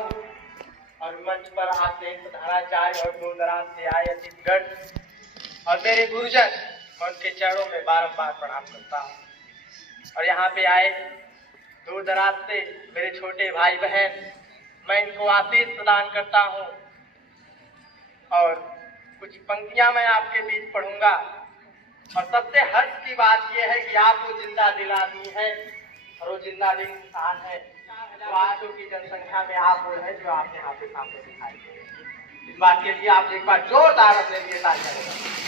हूँ और मंच पर आते प्रधानाचार्य और दूर दराज से आए अतिथिगण और मेरे गुरुजन, मैं उनके चरणों में बारंबार प्रणाम करता हूँ। और यहाँ पे आए दूर दराज से मेरे छोटे भाई बहन, मैं इनको आशीष प्रदान करता हूँ और कुछ पंक्तियां मैं आपके बीच पढ़ूंगा। और सबसे हर्ष की बात यह है कि आप वो जिंदा दिल आदमी है और वो जिंदा दिल इंसान है। तो आजों की जनसंख्या में आप वो है जो आप यहाँ पे सामने दिखाई दे रहे हैं। इस बात के लिए आप एक बार जोरदार अपने लिए तालियां बजाएं।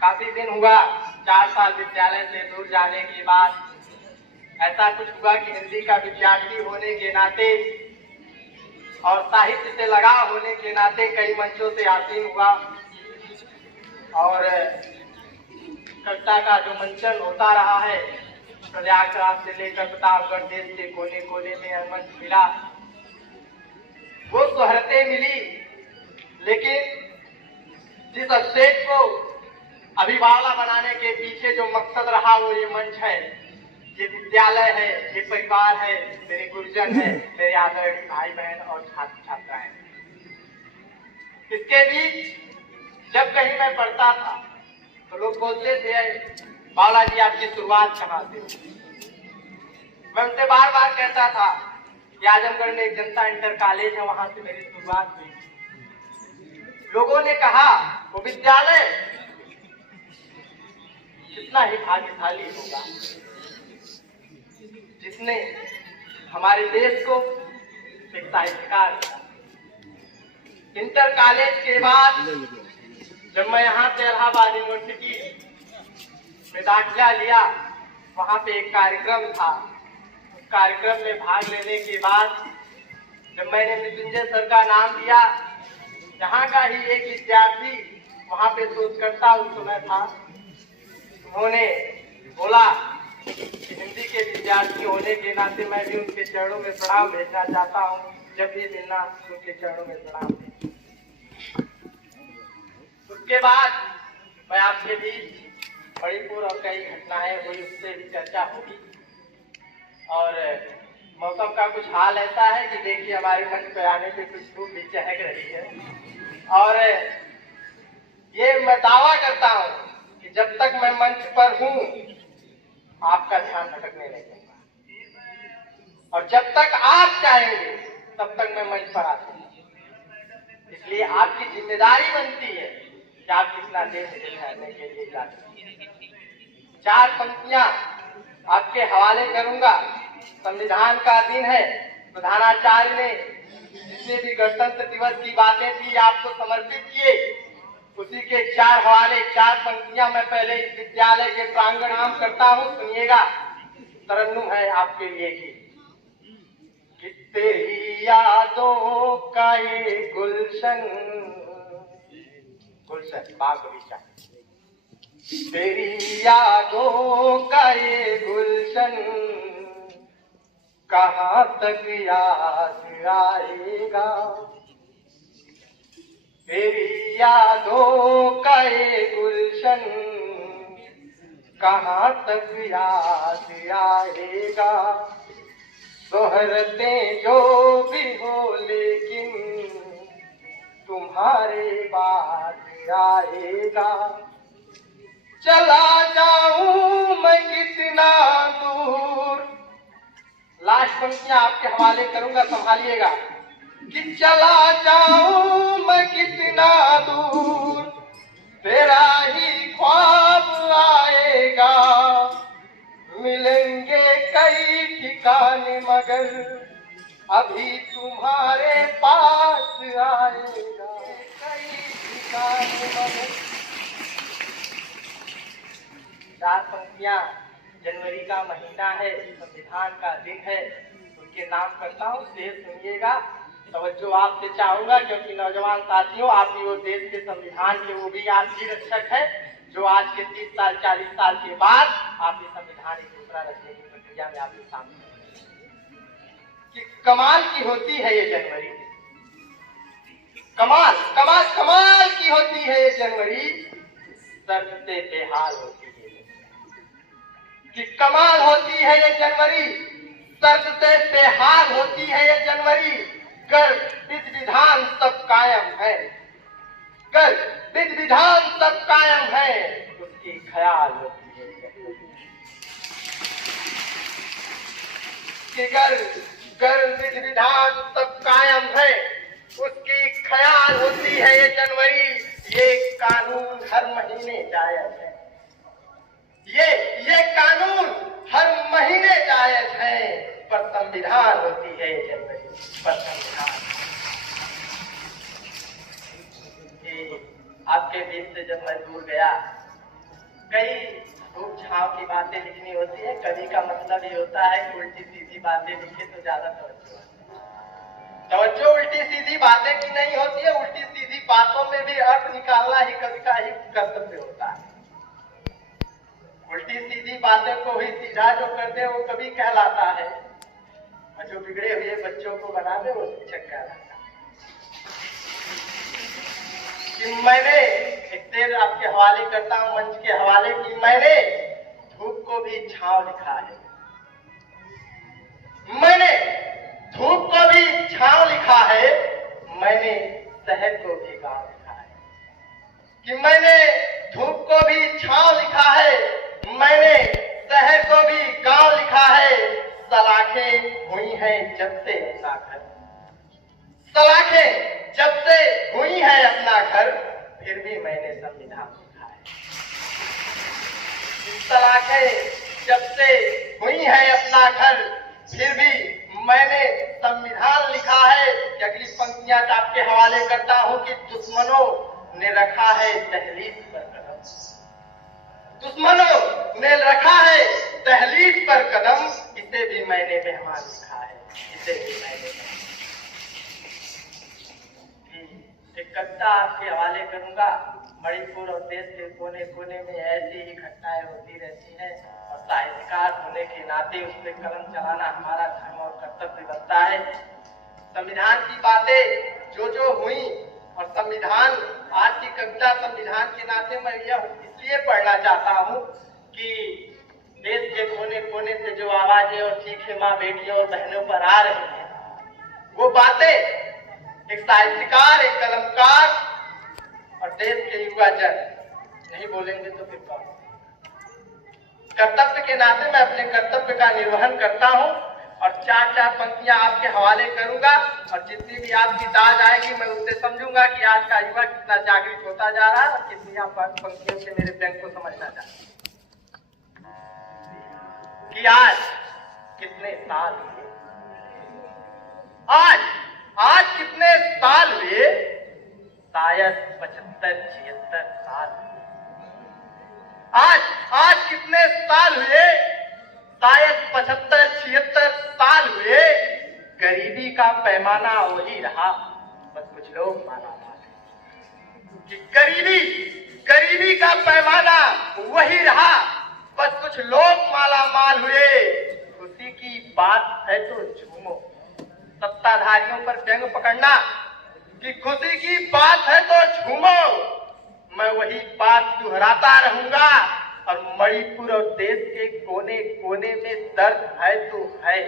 काफी दिन हुआ 4 साल विद्यालय से दूर जाने के बाद ऐसा कुछ हुआ कि हिंदी का विद्यार्थी होने के नाते और साहित्य से लगाव होने के नाते कई मंचों से आसीन हुआ और कविता का जो मंचन होता रहा है, प्रयागराज से लेकर प्रतापगढ़, देश के कोने कोने में मंच मिला, वो शोहरतें मिली। लेकिन जिस स्टेज को अभिवाला बनाने के पीछे जो मकसद रहा वो ये मंच है, ये विद्यालय है, ये परिवार है, मेरे गुरुजन है, मेरे आदरणीय भाई बहन और छात्र छात्राएं। इसके बीच जब कहीं मैं पढ़ता था तो लोग बोलते थे, बालाजी आपकी शुरुआत कहाँ से? मैं उनसे बार बार कहता था कि आजमगढ़ में एक जनता इंटर कॉलेज है, वहां से मेरी शुरुआत हुई। लोगों ने कहा वो विद्यालय कितना ही भाग्यशाली होगा जिसने हमारे देश को एक साहित्यकार। इंटर कॉलेज के बाद जब मैं यहाँ से इलाहाबाद यूनिवर्सिटी में दाखिला लिया, वहाँ पे एक कार्यक्रम था। उस कार्यक्रम में भाग लेने के बाद जब मैंने मृत्युंजय सर का नाम लिया, यहाँ का ही एक विद्यार्थी वहाँ पे शोधकर्ता उस समय था, उन्होंने बोला कि हिंदी के विद्यार्थी होने के नाते मैं भी उनके चरणों में प्रणाम भेजना चाहता हूँ। जब भी मिलना उनके चरणों में प्रणाम भेजना। उसके बाद मैं आपके बीच मणिपुर और कई घटनाएं हुई, उससे भी चर्चा होगी। और मौसम का कुछ हाल ऐसा है कि देखिए हमारे मंच पर आने पे कुछ धूप भी चहक रही है। और ये मैं दावा करता हूँ कि जब तक मैं मंच पर हूँ आपका ध्यान भटकने नहीं देगा, और जब तक आप चाहेंगे तब तक मैं मंच पर आ सकूंगा। इसलिए आपकी जिम्मेदारी बनती है कि आप कितना देर से ठहरने के लिए जाते हैं। 4 पंक्तियां आपके हवाले करूंगा। संविधान का दिन है, प्रधानाचार्य ने जितने भी गणतंत्र दिवस की बातें थी आपको समर्पित किए, उसी के 4 हवाले, 4 पंक्तियां मैं पहले इस विद्यालय के प्रांगण आम करता हूँ। सुनिएगा, तरन्नुम है आपके लिए कि तेरी यादों का ये गुलशन, गुलशन बाग बगीचा, तेरी यादों का ये गुलशन कहाँ तक याद आएगा, तेरी यादों का ये गुलशन कहाँ तक याद आएगा। शोहरतें जो भी हो लेकिन तुम्हारे बाद आएगा। चला जाऊं मैं कितना दूर, लास्ट पंक्तियां आपके हवाले करूंगा, संभालिएगा। कि चला जाऊं मैं कितना दूर, तेरा ही ख्वाब आएगा। मिलेंगे कई ठिकाने मगर अभी तुम्हारे पास आएगा। कई ठिकाने मगर 4 पंक्तियां, जनवरी का महीना है, संविधान का दिन है, उनके नाम करता हूँ, शेर सुनिएगा। तवज्जो आपसे चाहूंगा क्योंकि नौजवान साथियों, आप भी वो देश के संविधान के वो भी आज भी रक्षक है जो आज के 30 साल 40 साल के बाद आपके संविधान एक दूसरा रचने की प्रक्रिया में आपके सामने कि कमाल की होती है ये जनवरी, कमाल कमाल कमाल की होती है ये जनवरी, दर्द से बेहाल होती है। कि कमाल होती है ये जनवरी, सर्द से बेहाल होती है ये जनवरी, कर विधि विधान सब कायम है, कर विधि विधान सब कायम है, उसकी ख्याल होती है कि कर विधि विधान सब कायम है, उसकी ख्याल होती है ये जनवरी, ये कानून हर महीने जायज है, ये कानून हर महीने जायज है, पर संविधान होती है ये जनवरी, पर संविधान। आपके बीच से जब मैं दूर गया, कई धूप छांव की बातें लिखनी होती है, कवि का मतलब ये होता है कि उल्टी सीधी बातें लिखे तो ज्यादा तवज्जो उल्टी सीधी बातें की नहीं होती है, उल्टी सीधी बातों में भी अर्थ निकालना ही कवि का ही कर्तव्य होता है। उल्टी सीधी बातें को ही सीधा जो कर दे वो कवि कहलाता है, और जो बिगड़े हुए बच्चों को बना दे वो शिक्षक कहलाता है। कि मैंने एक शेर आपके हवाले करता हूं, मंच के हवाले, की मैंने धूप को भी छांव लिखा है, मैंने धूप को भी छांव लिखा है, मैंने शहर को भी गांव लिखा है, कि मैंने धूप को भी छांव लिखा है, मैंने शहर को भी गांव लिखा है, सलाखें हुई हैं जब से अपना घर, सलाखें जब से हुई है अपना घर, फिर भी मैंने संविधान लिखा है, सलाखें जब से हुई है अपना घर, फिर भी मैंने संविधान लिखा है। कि अगली पंक्तियां आपके हवाले करता हूं कि दुश्मनों ने रखा है दहलीज पर कदम, दुश्मनों ने रखा है दहलीज पर कदम, इसे भी मैंने मेहमान लिखा है, इसे भी मैंने। एक कविता आपके हवाले करूंगा, मणिपुर और देश के कोने कोने में ऐसी ही घटनाएं होती रहती हैं, और साहित्यकार होने के नाते उस पर कलम चलाना हमारा धर्म और कर्तव्य बनता है। संविधान की बातें जो हुई, और संविधान, आज की कविता संविधान के नाते मैं यह इसलिए पढ़ना चाहता हूँ कि देश के कोने कोने से जो आवाजें और चीखें माँ बेटियों और बहनों पर आ रही हैं, वो बातें एक साहित्यकार, एक कलमकार और देश के युवा जन नहीं बोलेंगे तो फिर कौन? कर्तव्य के नाते मैं अपने कर्तव्य का निर्वहन करता हूं, और चार पंक्तियां आपके हवाले करूंगा, और जितनी भी आपकी दाद आएगी मैं उससे समझूंगा कि आज का युवा कितना जागृत होता जा रहा है, और कितनी आप पंक्तियों से मेरे व्यंग को समझना चाहते कि आज कितने साल हुए, आज कितने साल हुए, शायद 75-76 साल। आज कितने साल हुए, शायद 75-76 साल हुए, गरीबी का पैमाना वही रहा, बस कुछ लोग मालामाल है, कि गरीबी का पैमाना वही रहा, बस कुछ लोग मालामाल हुए। खुशी की बात है तो झूमो, सत्ताधारियों पर व्यंग पकड़ना कि खुशी की बात है तो झूमो, मैं वही बात दोहराता रहूंगा, और मणिपुर और देश के कोने कोने में दर्द है तो है,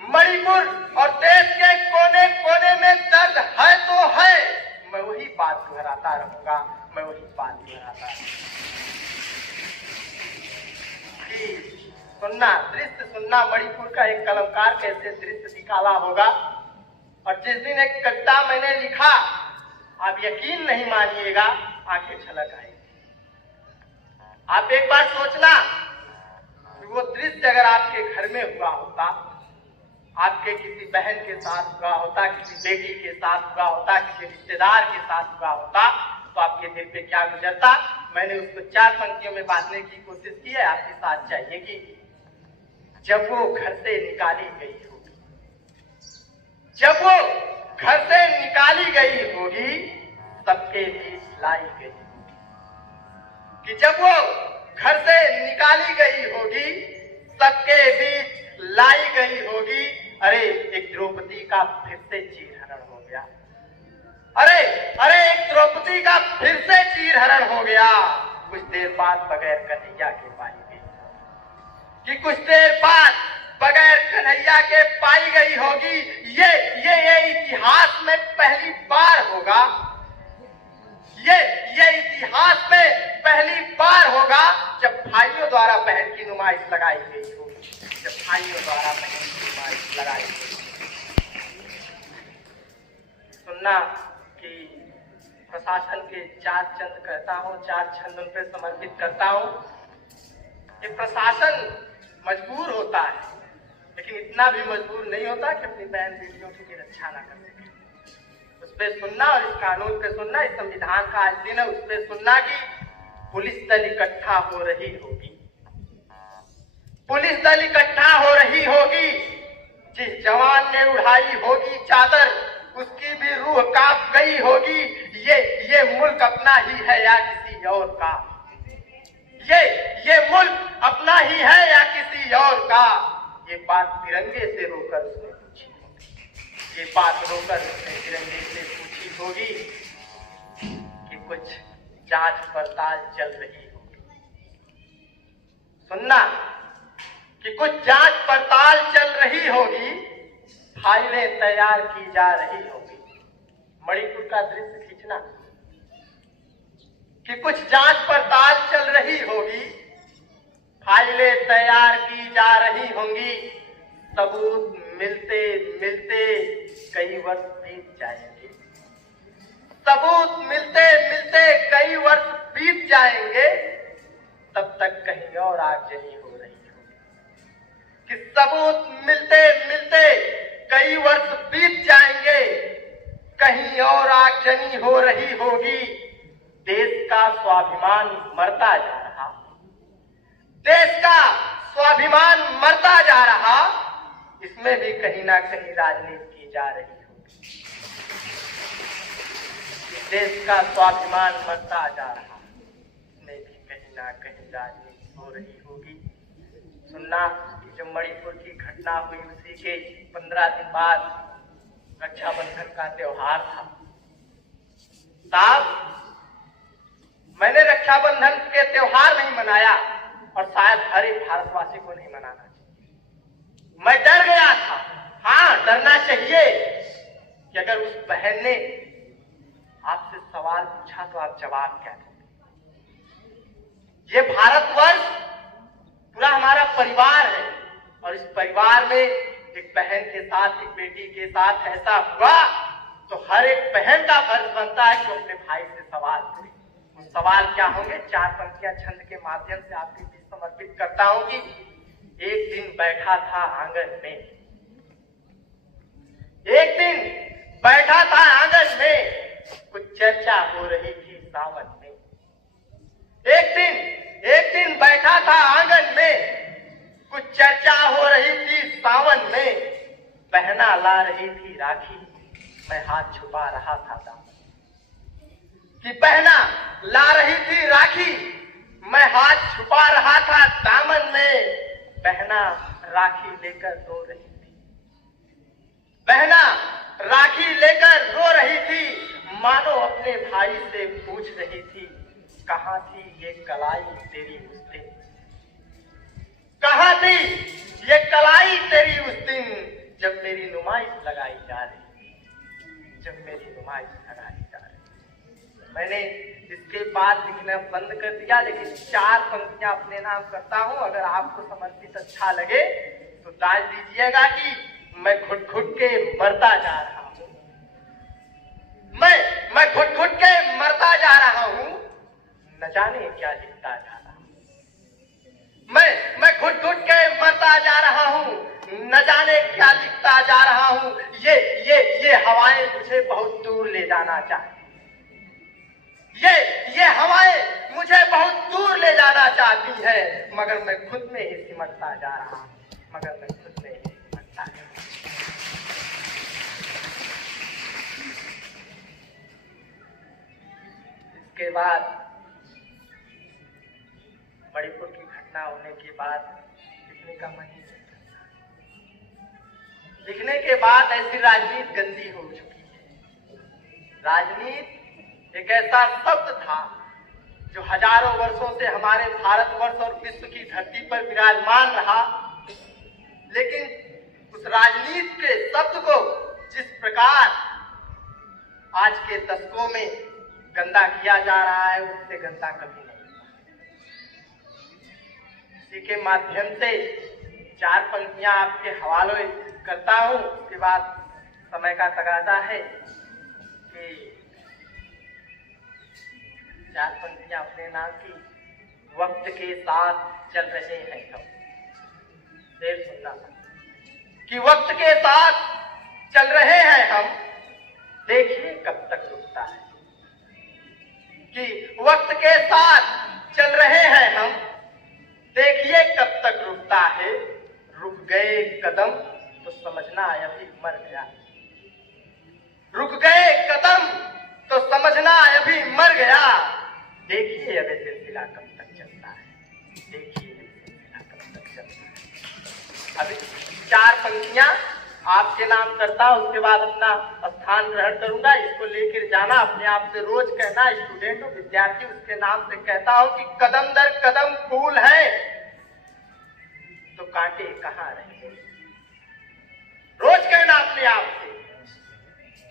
मणिपुर और देश के कोने कोने में दर्द है तो है, मैं वही बात दोहराता रहूंगा, मैं वही बात दोहराता रहूंगा। सुनना, दृश्य सुनना, मणिपुर का एक कलमकार कैसे दृश्य निकाला होगा। और जिस दिन एक कविता मैंने लिखा, आप यकीन नहीं मानिएगा, आंखें छलक आई। आप एक बार सोचना कि वो दृश्य अगर आपके घर में हुआ होता, आपके किसी बहन के साथ हुआ होता, किसी बेटी के साथ हुआ होता, किसी रिश्तेदार के साथ हुआ होता, तो आपके दिल पे क्या गुजरता। मैंने उसको 4 पंक्तियों में बांटने की कोशिश की है, आपके साथ चाहिएगी। जब वो घर से निकाली गई होगी, जब वो घर से निकाली गई होगी, सबके बीच लाई गई होगी, कि जब वो घर से निकाली गई होगी, सबके बीच लाई गई होगी। अरे एक द्रौपदी का फिर से चीरहरण हो गया, अरे एक द्रौपदी का फिर से चीरहरण हो गया। कुछ देर बाद बगैर कन्हैया के पाई गई, कि कुछ देर बाद बगैर कन्हैया के पाई गई होगी। ये इतिहास में पहली बार होगा। ये इतिहास में पहली बार होगा जब भाइयों द्वारा बहन की नुमाइश लगाई गई होगी। जब भाइयों द्वारा बहन की नुमाइश लगाई गई। सुनना कि प्रशासन के चार चंद कहता हूँ, चार छंद उन पर समर्पित करता हूँ। ये प्रशासन मजबूर होता है, लेकिन इतना भी मजबूर नहीं होता कि अपनी बहन बेटियों की रक्षा ना कर सके। उस पर सुनना और इस कानून पे सुनना, इस संविधान का आज दिन है, उस पर सुनना कि पुलिस दल इकट्ठा हो रही होगी। पुलिस दल इकट्ठा हो रही होगी। जिस जवान ने उड़ाई होगी चादर, उसकी भी रूह कांप गई होगी। ये मुल्क अपना ही है या किसी और का? ये मुल्क अपना ही है या किसी और का? ये बात तिरंगे से रोकर उसने पूछी होगी। ये बात रोकर उसने तिरंगे से पूछी होगी कि कुछ जांच पड़ताल चल रही होगी। सुनना कि कुछ जांच पड़ताल चल रही होगी, फाइलें तैयार की जा रही होगी। मणिपुर का दृश्य खींचना कि कुछ जांच पड़ताल चल रही होगी, फाइलें तैयार की जा रही होंगी। सबूत मिलते मिलते कई वर्ष बीत जाएंगे। सबूत मिलते मिलते कई वर्ष बीत जाएंगे। तब तक कहीं और आगजनी हो रही होगी। कि सबूत मिलते मिलते कई वर्ष बीत जाएंगे, कहीं और आगजनी हो रही होगी। देश का स्वाभिमान मरता जा रहा, देश का स्वाभिमान मरता जा रहा, इसमें भी कहीं ना कहीं राजनीति की जा रही होगी। देश का स्वाभिमान मरता जा रहा, इसमें भी कहीं ना कहीं राजनीति हो रही होगी। सुनना कि जब मणिपुर की घटना हुई उसी के 15 दिन बाद रक्षाबंधन का त्योहार था। साहब, मैंने रक्षाबंधन के त्योहार नहीं मनाया और शायद हर एक भारतवासी को नहीं मनाना चाहिए। मैं डर गया था। हाँ, डरना चाहिए कि अगर उस बहन ने आपसे सवाल पूछा तो आप जवाब क्या देंगे। ये भारतवर्ष पूरा हमारा परिवार है और इस परिवार में एक बहन के साथ, एक बेटी के साथ ऐसा हुआ तो हर एक बहन का फर्ज बनता है कि अपने भाई से सवाल करे। वो सवाल क्या होंगे, 4 पंक्तियां छंद के माध्यम से आपके बीच समर्पित करता हूं कि एक दिन बैठा था आंगन में, एक दिन बैठा था आंगन में, कुछ चर्चा हो रही थी सावन में। एक दिन बैठा था आंगन में, कुछ चर्चा हो रही थी सावन में। बहना ला रही थी राखी, मैं हाथ छुपा रहा था दामन। कि बहना ला रही थी राखी, मैं हाथ छुपा रहा था दामन में। बहना राखी लेकर रो रही थी, बहना राखी लेकर रो रही थी, मानो अपने भाई से पूछ रही थी, कहाँ थी ये कलाई तेरी उस दिन, कहाँ थी ये कलाई तेरी उस दिन, जब मेरी नुमाइश लगाई जा रही थी, जब मेरी नुमाइश लगाई जा रही थी। मैंने इसके बाद लिखना बंद कर दिया, लेकिन 4 पंक्तियां अपने नाम करता हूं। अगर आपको समर्पित अच्छा लगे तो दाज दीजिएगा कि मैं घुट-घुट के मरता जा रहा हूं, मैं घुट-घुट के मरता जा रहा हूं, न जाने क्या लिखता जा रहा हूं। मैं घुट-घुट के मरता जा रहा हूं, न जाने क्या लिखता जा रहा हूं। ये हवाएं मुझे बहुत दूर ले जाना चाहती, ये हवाएं मुझे बहुत दूर ले जाना चाहती है, मगर मैं खुद में ही सिमटता जा रहा हूं, मगर मैं खुद में ही सिमटता जा रहा हूं। इसके बाद मणिपुर की घटना होने के बाद लिखने का मन ही नहीं करता। लिखने के बाद ऐसी राजनीति गंदी हो चुकी है। राजनीति एक ऐसा शब्द था जो हजारों वर्षों से हमारे भारतवर्ष और विश्व की धरती पर विराजमान रहा, लेकिन उस राजनीति के शब्द को जिस प्रकार आज के दशकों में गंदा किया जा रहा है, उससे गंदा कभी नहीं हुआ। इसी के माध्यम से 4 पंक्तियां आपके हवाले करता हूं, उसके बाद समय का तकाजा है कि 4 पंक्तियां अपने नाम की। वक्त के साथ चल रहे हैं हम, देर सुनना कि वक्त के साथ चल रहे हैं हम, देखिए कब तक रुकता है। कि वक्त के साथ चल रहे हैं हम, देखिए कब तक रुकता है। रुक गए कदम तो समझना अभी मर गया, रुक गए कदम तो समझना अभी मर गया। देखिए अब सिलसिला कब तक चलता है, देखिए सिलसिला कब तक चलता है। अभी 4 पंक्तियां आपके नाम करता हूं, उसके बाद अपना स्थान ग्रहण करूंगा। इसको लेकर जाना, अपने आप से रोज कहना, स्टूडेंट हो, विद्यार्थी, उसके नाम से कहता हूं कि कदम दर कदम फूल है तो कांटे कहां रहेंगे। रोज कहना अपने आप से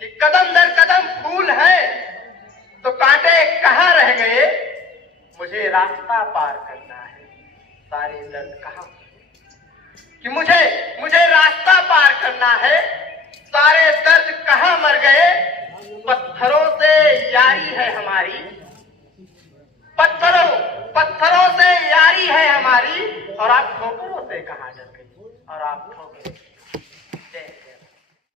कि कदम दर कदम फूल है तो कांटे कहां रह गए। मुझे रास्ता पार करना है, सारे दर्द कहां, कि मुझे रास्ता पार करना है, सारे दर्द कहां मर गए।